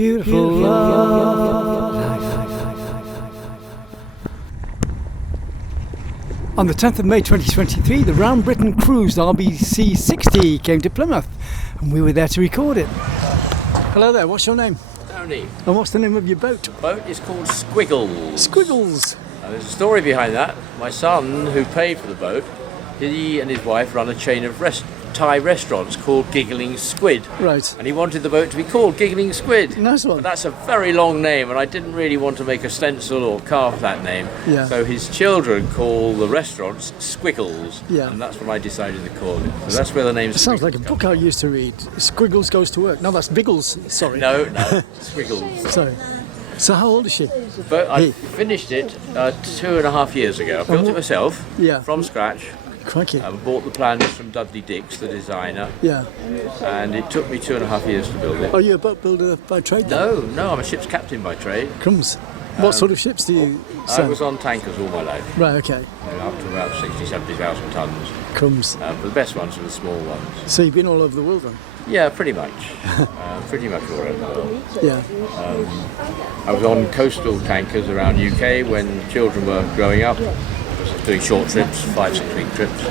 beautiful life. On the 10th of May 2023, the Round Britain cruise RBC 60 came to Plymouth, and we were there to record it. Hello there, what's your name? Tony. And what's the name of your boat? The boat is called Squiggles. Squiggles. There's a story behind that. My son, who paid for the boat, he and his wife run a chain of Thai restaurants called Giggling Squid. Right. And he wanted the boat to be called Giggling Squid. Nice one. But that's a very long name, and I didn't really want to make a stencil or carve that name. Yeah. So his children call the restaurants Squiggles. Yeah. And that's what I decided to call it. So that's where the name It sounds like a book I used to read. Squiggles Goes to Work. No, that's Biggles, sorry. No, Squiggles. Sorry. So how old is she? But I finished it 2.5 years ago. I built it myself from scratch. Crikey. I bought the plans from Dudley Dix, the designer. Yeah. And it took me 2.5 years to build it. Are you a boat builder by trade then? No, I'm a ship's captain by trade. Crumbs. What sort of ships do you sell? I was on tankers all my life. Right, okay. Up to about 60, 70,000 tonnes. Crumbs. But the best ones are the small ones. So you've been all over the world then? Yeah, pretty much. Pretty much all over the world. Yeah. I was on coastal tankers around UK when children were growing up. I was doing short trips, 5-6 week trips.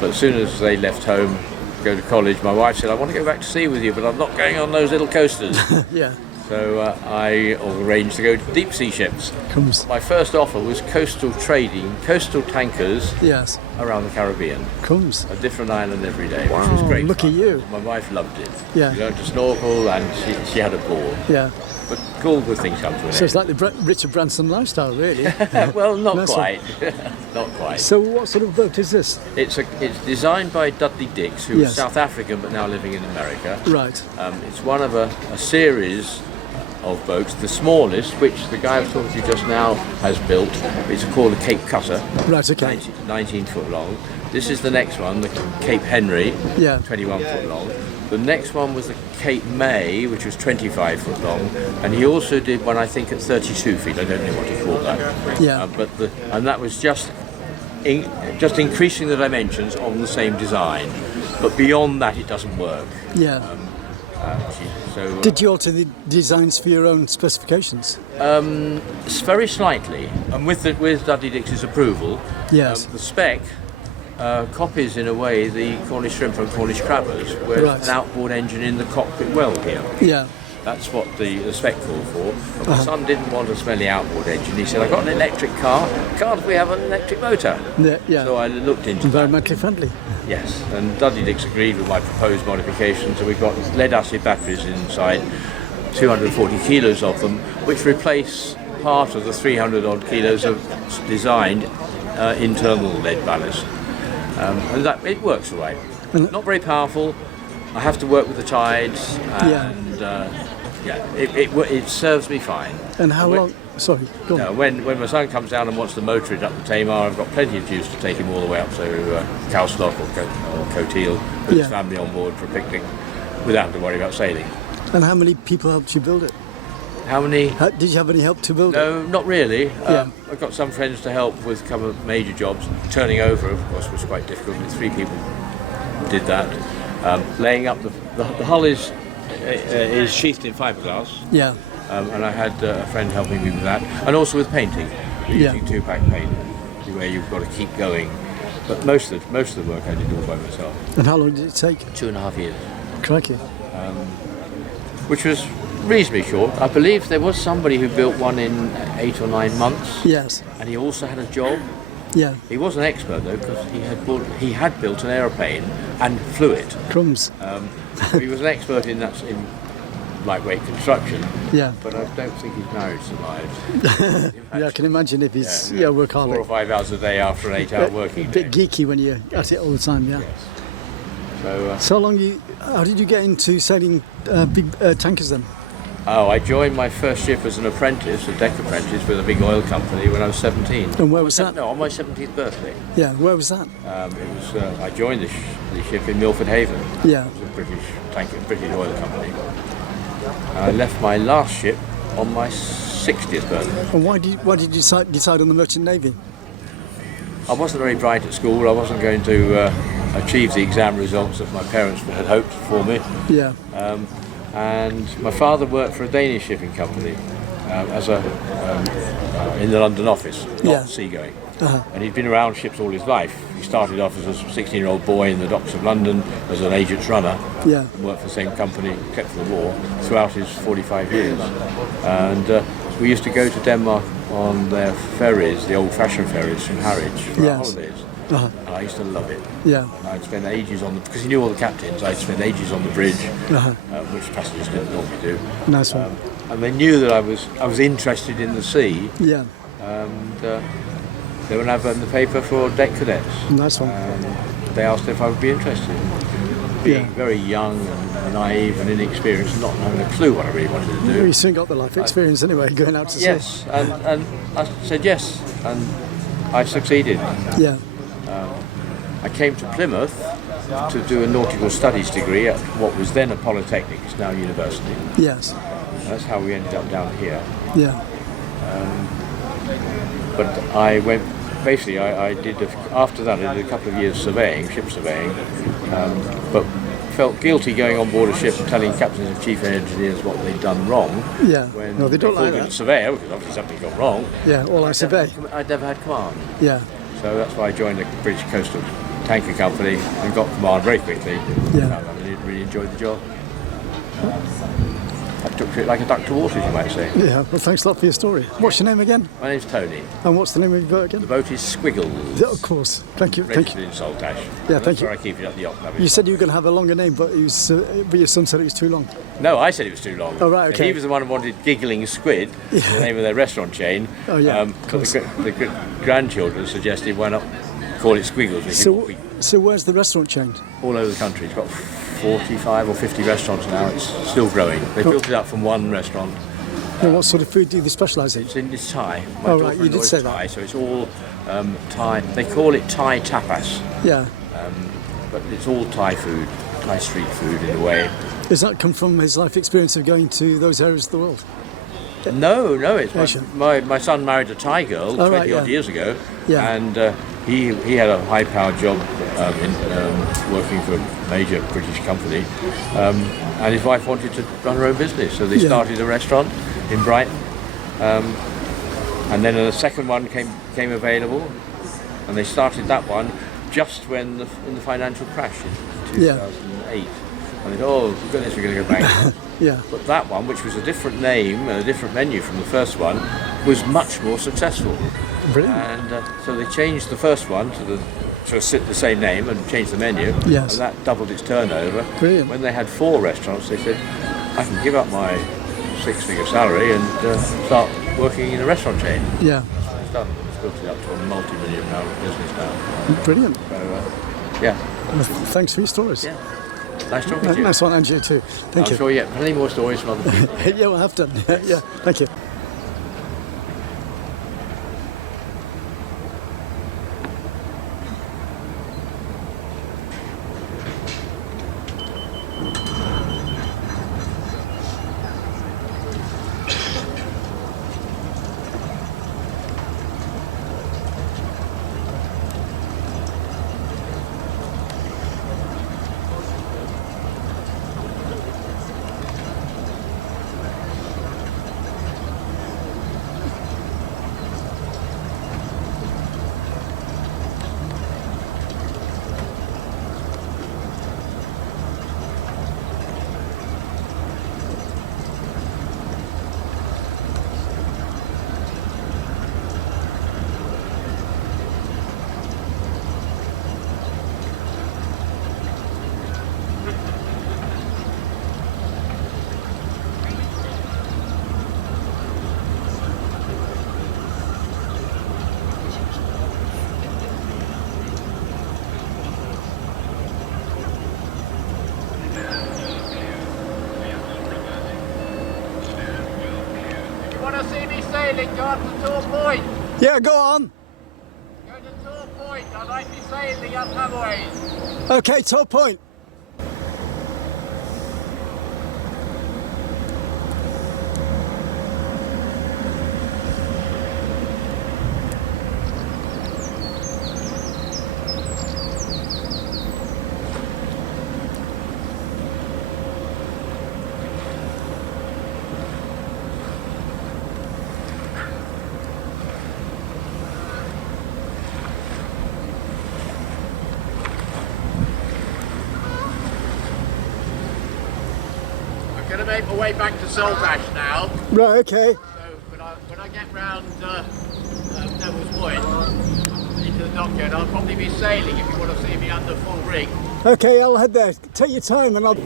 But as soon as they left home, go to college, my wife said, I want to go back to sea with you, but I'm not going on those little coasters. Yeah. So I arranged to go to deep sea ships. Crumbs. My first offer was coastal trading, coastal tankers Yes. around the Caribbean. Crumbs. A different island every day, Wow, which was great look fun. at you. My wife loved it. Yeah. We learned to snorkel and she had a ball. Yeah. But all good things come to an So it's like the Richard Branson lifestyle, really. end. Well, not Nice quite. Not quite. So what sort of boat is this? It's designed by Dudley Dix, who Yes. is South African but now living in America. Right. It's one of a series of boats. The smallest, which the guy I was talking to just now has built, is called a Cape Cutter. Right, okay. 19 foot long. This is the next one, the Cape Henry, Yeah. 21 foot long. The next one was the Cape May, which was 25 foot long, and he also did one I think at 32 feet. I don't know what he called that. Yeah. And that was just increasing the dimensions on the same design, but beyond that it doesn't work. Yeah. So Did you alter the designs for your own specifications? very slightly, and with Dudley Dix's approval, Yes. the spec copies in a way the Cornish shrimp and Cornish crabbers, where Right. an outboard engine in the cockpit well here. Yeah. That's what the spec called for. But my son didn't want a smelly outboard engine. He said, I've got an electric car, can't we have an electric motor? Yeah. So I looked into that. Environmentally friendly. Yes, and Dudley Dix agreed with my proposed modifications, so we've got lead-acid batteries inside, 240 kilos of them, which replace part of the 300 odd kilos of designed internal lead ballast. And that it works all right. Not very powerful. I have to work with the tides, and it serves me fine. And how long? Sorry, go on. When my son comes down and wants to motor it up the Tamar, I've got plenty of juice to take him all the way up to Cowstock or Coteal with his family on board for a picnic without having to worry about sailing. And how many people helped you build it? How many? Did you have any help to build it? No, not really. Yeah. I've got some friends to help with a couple of major jobs. Turning over, of course, was quite difficult. 3 people did that. Laying up the hull is sheathed in fiberglass. Yeah. And I had a friend helping me with that, and also with painting. We're using 2-pack paint, where you've got to keep going. But most of the work I did all by myself. And how long did it take? 2.5 years, Crikey. which was reasonably short. I believe there was somebody who built one in 8 or 9 months. Yes. And he also had a job. Yeah. He was an expert though, because he had built an aeroplane and flew it. Crumbs. He was an expert in lightweight construction. Yeah. But I don't think his marriage survived. Yeah, I can imagine if he's Yeah, work hard. 4 or 5 hours a day after an 8-hour working A day. bit geeky when you're at it all the time. Yeah. So, How did you get into sailing big tankers then? I joined my first ship as an apprentice, a deck apprentice, with a big oil company when I was 17. And where was that? No, on my 17th birthday. Yeah, where was that? I joined the ship in Milford Haven. Yeah. It was a British oil company. I left my last ship on my 60th birthday. And why did you decide on the Merchant Navy? I wasn't very bright at school. I wasn't going to achieve the exam results that my parents had hoped for me. Yeah. and my father worked for a Danish shipping company as a in the London office, not seagoing. And he'd been around ships all his life. He started off as a 16-year-old boy in the docks of London as an agent's runner, and worked for the same company, except for the war, throughout his 45 years. And we used to go to Denmark on their ferries, the old-fashioned ferries from Harwich, for our holidays. And I used to love it. And I'd spend ages on because he knew all the captains. I'd spend ages on the bridge, which passengers didn't normally do. Nice one. And they knew that I was interested in the sea. And they would have in the paper for deck cadets. Nice one. They asked if I would be interested. Being very young and naive and inexperienced, and not having a clue what I really wanted to do. You soon got the life experience anyway, going out to sea. Yes, and I said yes, and I succeeded. I came to Plymouth to do a nautical studies degree at what was then a polytechnic, it's now university. Yes. That's how we ended up down here. But I went, basically I did, after that I did a couple of years surveying, ship surveying, but felt guilty going on board a ship and telling captains and chief engineers what they'd done wrong. When no, they don't like that. Surveyor, because obviously something got wrong. All I survey. I'd never had command. So that's why I joined the British Coastal Tanker Company and got command very quickly. I really enjoyed the job. I took to it like a duck to water, you might say. Well, thanks a lot for your story. What's your name again? My name's Tony. And what's the name of your boat again? The boat is Squiggles. Of course. Thank you. Registered in Saltash. Thank you. I keep it at the yacht club. You said you were going to have a longer name, but your son said it was too long. No, I said it was too long. Oh, right, okay. He was the one who wanted Giggling Squid, the name of their restaurant chain. The grandchildren suggested, why not call it Squiggles? So where's the restaurant chain? All over the country. It's got 45 or 50 restaurants now. It's still growing. They built it up from one restaurant. And what sort of food do they specialise in? It's Thai. Right, you did say Thai, that. so it's all Thai. They call it Thai tapas. But it's all Thai food, Thai street food in a way. Does that come from his life experience of going to those areas of the world? No, it's my son married a Thai girl 20 odd years ago, and he had a high-powered job working for a major British company, and his wife wanted to run her own business, so they started a restaurant in Brighton, and then a second one came available, and they started that one just when in the financial crash in 2008. And they thought, oh goodness, we're going to go bankrupt. But that one, which was a different name and a different menu from the first one, was much more successful. Brilliant. And so they changed the first one to the same name and changed the menu. And that doubled its turnover. Brilliant. When they had 4 restaurants, they said, I can give up my 6-figure salary and start working in a restaurant chain. That's what it's done. It's built it up to a multi-million-pound business now. Brilliant. So, Well, thanks for your stories. Nice talking to you. Nice one, and you too. Thank you. I'm sure you have plenty more stories from other people. We'll have done. Thank you. Sailing, go up to Tor Point. Yeah, go on. Go to Tor Point. I'd like to sailing up Hawaii. Okay, Tor Point. to make my way back to Saltash now. Right, okay. So when I get round Devil's Point into the dockyard, I'll probably be sailing if you want to see me under full rig. Okay, I'll head there. Take your time and I'll...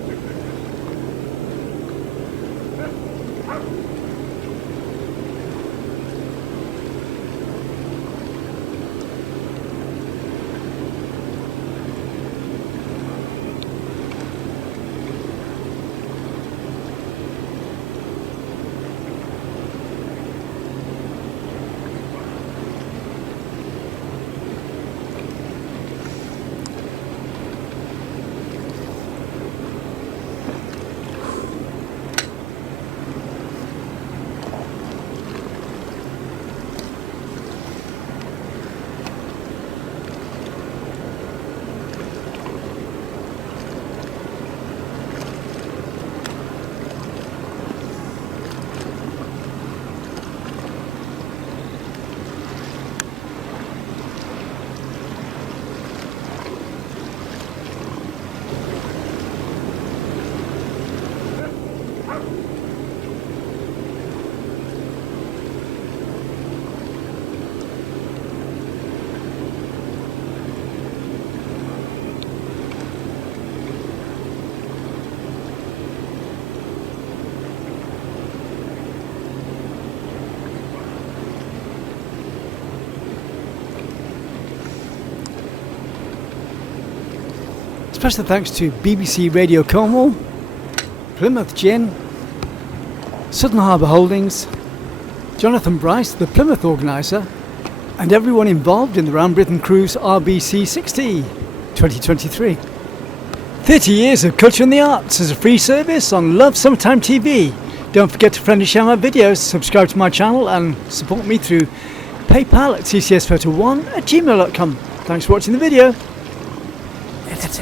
Special thanks to BBC Radio Cornwall, Plymouth Gin, Southern Harbour Holdings, Jonathan Brice, the Plymouth organiser, and everyone involved in the Round Britain Cruise RBC 60 2023. 30 years of culture and the arts as a free service on Love Summertime TV. Don't forget to friendly share my videos, subscribe to my channel and support me through PayPal at tcsphoto1@gmail.com. Thanks for watching the video. It's